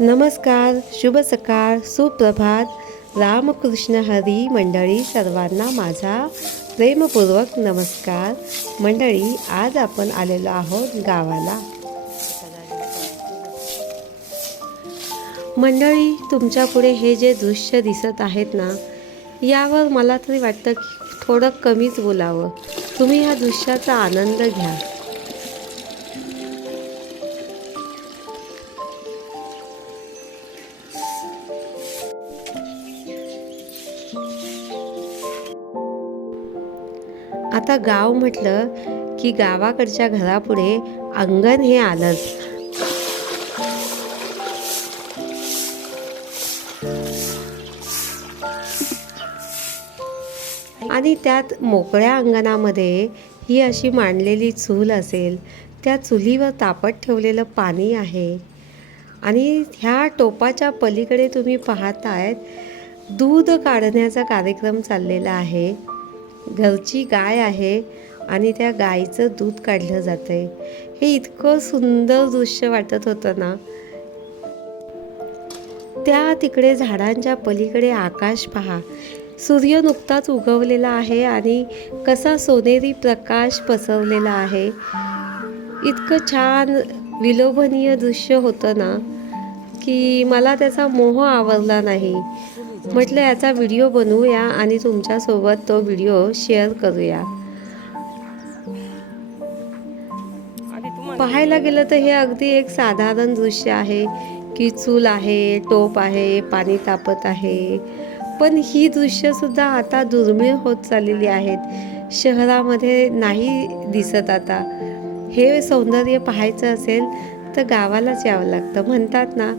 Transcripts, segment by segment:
नमस्कार शुभ सकाळ सुप्रभात. रामकृष्ण हरी मंडळी सर्वांना माझा प्रेमपूर्वक नमस्कार. मंडळी आज आपण आलेलो आहोत गावाला. मंडळी तुमच्यापुढे हे जे दृश्य दिसत आहेत ना यावर मला तरी वाटतं की थोडं कमीच बोलावं. तुम्ही ह्या दृश्याचा आनंद घ्या. आता गाव म्हटलं की गावाकडच्या घरापुढे अंगण हे आलंच. आणि त्यात मोकळ्या अंगणामध्ये ही अशी मांडलेली चूल असेल त्या चुलीवर तापत ठेवलेलं पाणी आहे. आणि ह्या टोपाच्या पलीकडे तुम्ही पाहतायत दूध काढण्याचा कार्यक्रम चाललेला आहे. घरची गाय आहे आणि त्या गायीचं दूध काढलं जातं आहे हे इतकं सुंदर दृश्य वाटत होतं ना. त्या तिकडे झाडांच्या पलीकडे आकाश पहा. सूर्य नुकताच उगवलेला आहे आणि कसा सोनेरी प्रकाश पसरलेला आहे. इतकं छान विलोभनीय दृश्य होतं ना की मला त्याचा मोह आवरला नाही. म्हटलं याचा व्हिडिओ बनवूया आणि तुमच्यासोबत तो व्हिडिओ शेअर करूया. पाहायला गेलं तर हे अगदी एक साधारण दृश्य आहे की चूल आहे टोप आहे पाणी तापत आहे. पण ही दृश्य सुद्धा आता दुर्मिळ होत चाललेली आहेत. शहरामध्ये नाही दिसत आता. हे सौंदर्य पाहायचं असेल तर गावालाच यावं लागतं. म्हणतात ना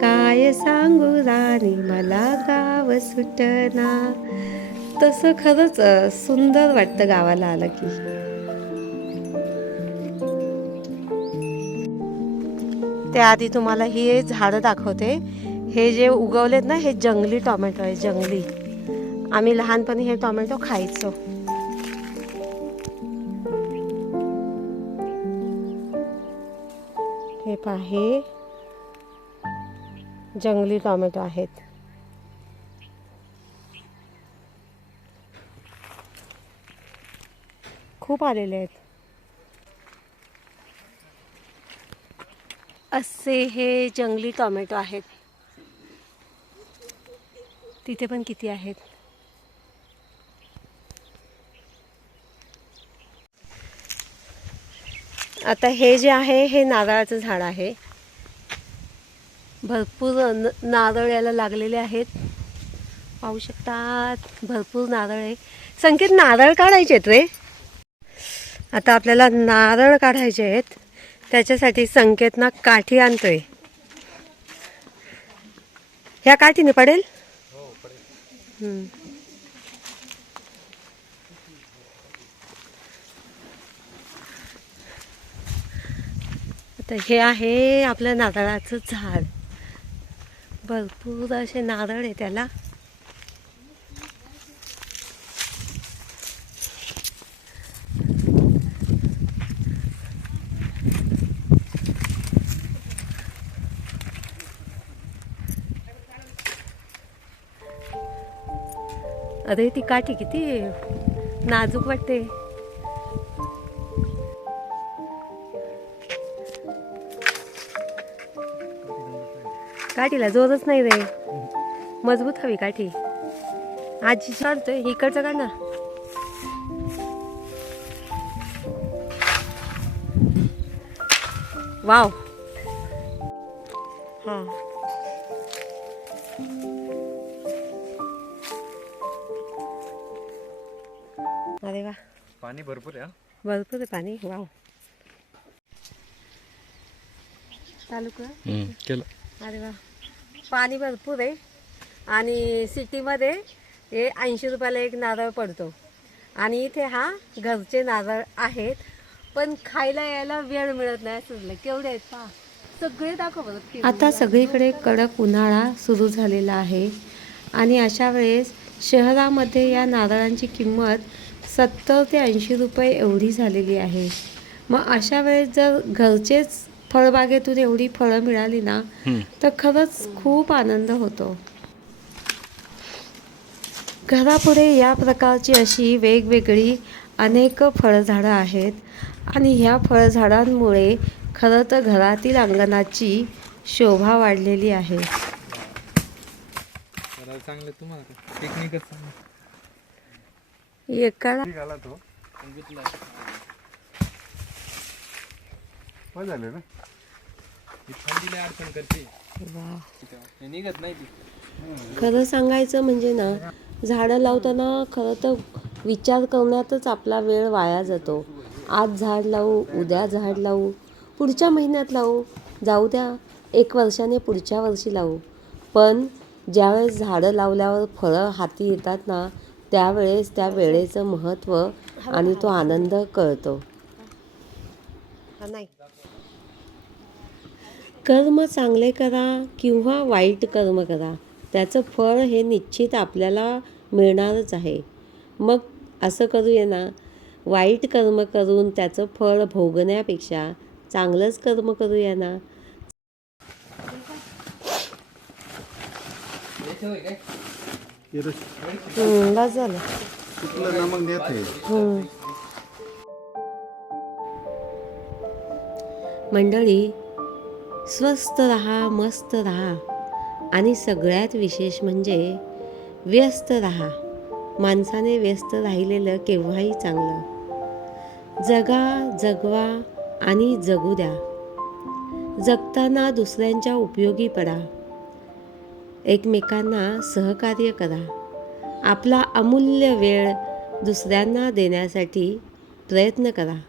काय सांगू राणी मला गाव सुटना. तसं खरंच सुंदर वाटतं गावाला आलं की. त्याआधी तुम्हाला ही झाडं दाखवते. हे जे उगवलेत ना हे जंगली टोमॅटो आहे जंगली. आम्ही लहानपणी हे टोमॅटो खायचो. हे पाहे जंगली टोमॅटो आहेत. खूप आलेले आहेत. असे हे जंगली टोमॅटो आहेत. तिथे पण किती आहेत? आता हे जे आहे हे नारळाचं झाड आहे. भरपूर न- नारळ याला लागलेले आहेत. पाहू शकतात भरपूर नारळ आहे. संकेत नारळ काढायचे आहेत रे. आता आपल्याला नारळ काढायचे आहेत. त्याच्यासाठी संकेत ना काठी आणतोय. ह्या काठीने पडेल? हम्म. आता हे आहे आपलं नारळाचं झाड. भरपूर असे नारळ आहे त्याला. अरे ती काठी किती नाजूक वाटते. काठीला जोरच नाही रे. मजबूत हवी काठी. आजी चालतोय इकडचं काढ ना. वाव. हा. अरे वा. पाणी भरपूर आहे हा. भरपूर आहे पाणी वाव. चालू कर. अरे वा. पाणी भरपूर आहे. आणि सिटीमध्ये हे ऐंशी रुपयाला एक नारळ पडतो. आणि इथे हा घरचे नारळ आहेत. पण खायला यायला वेळ मिळत नाही सुरले. केवढे आहेत पहा. सगळे दाखव आता सगळीकडे कडक उन्हाळा सुरू झालेला आहे. आणि अशा वेळेस शहरामध्ये या नारळांची किंमत सत्तर ते ऐंशी रुपये एवढी झालेली आहे. मग अशा वेळेस जर घरचेच फळबागेतून एवढी फळं मिळाली ना तर खरंच खूप आनंद होतो. घरापुढे या प्रकारची अशी वेगवेगळी अनेक फळझाडं आहेत आणि ह्या फळझाडांमुळे खरं तर घरातील अंगणाची शोभा वाढलेली आहे. तर चांगलं तुम्हाला पिकनिकच एकाला आला तो काय झालं ना थंडीला अडचण करते. हे निघत नाही ती. खरं सांगायचं म्हणजे ना झाडं लावताना खरं तर विचार करण्यातच आपला वेळ वाया जातो. आज झाड लावू उद्या झाड लावू पुढच्या महिन्यात लावू जाऊ द्या एक वर्षाने पुढच्या वर्षी लावू. पण ज्यावेळेस झाडं लावल्यावर फळं हाती येतात ना त्यावेळेस त्या वेळेचं महत्त्व आणि तो आनंद कळतो. कर्म चांगले करा किंवा वाईट कर्म करा त्याचं फळ हे निश्चित आपल्याला मिळणारच आहे. मग असं करूया ना वाईट कर्म करून त्याचं फळ भोगण्यापेक्षा चांगलंच कर्म करूया ना. बस झालं. मंडळी स्वस्त राहा मस्त राहा आणि सगळ्यात विशेष म्हणजे व्यस्त राहा माणसाने व्यस्त राहिलेलं केव्हाही चांगलं. जगा जगवा आणि जगू द्या. जगताना दुसऱ्यांच्या उपयोगी पडा. एकमेकांना सहकार्य करा. आपला अमूल्य वेळ दुसऱ्यांना देण्यासाठी प्रयत्न करा.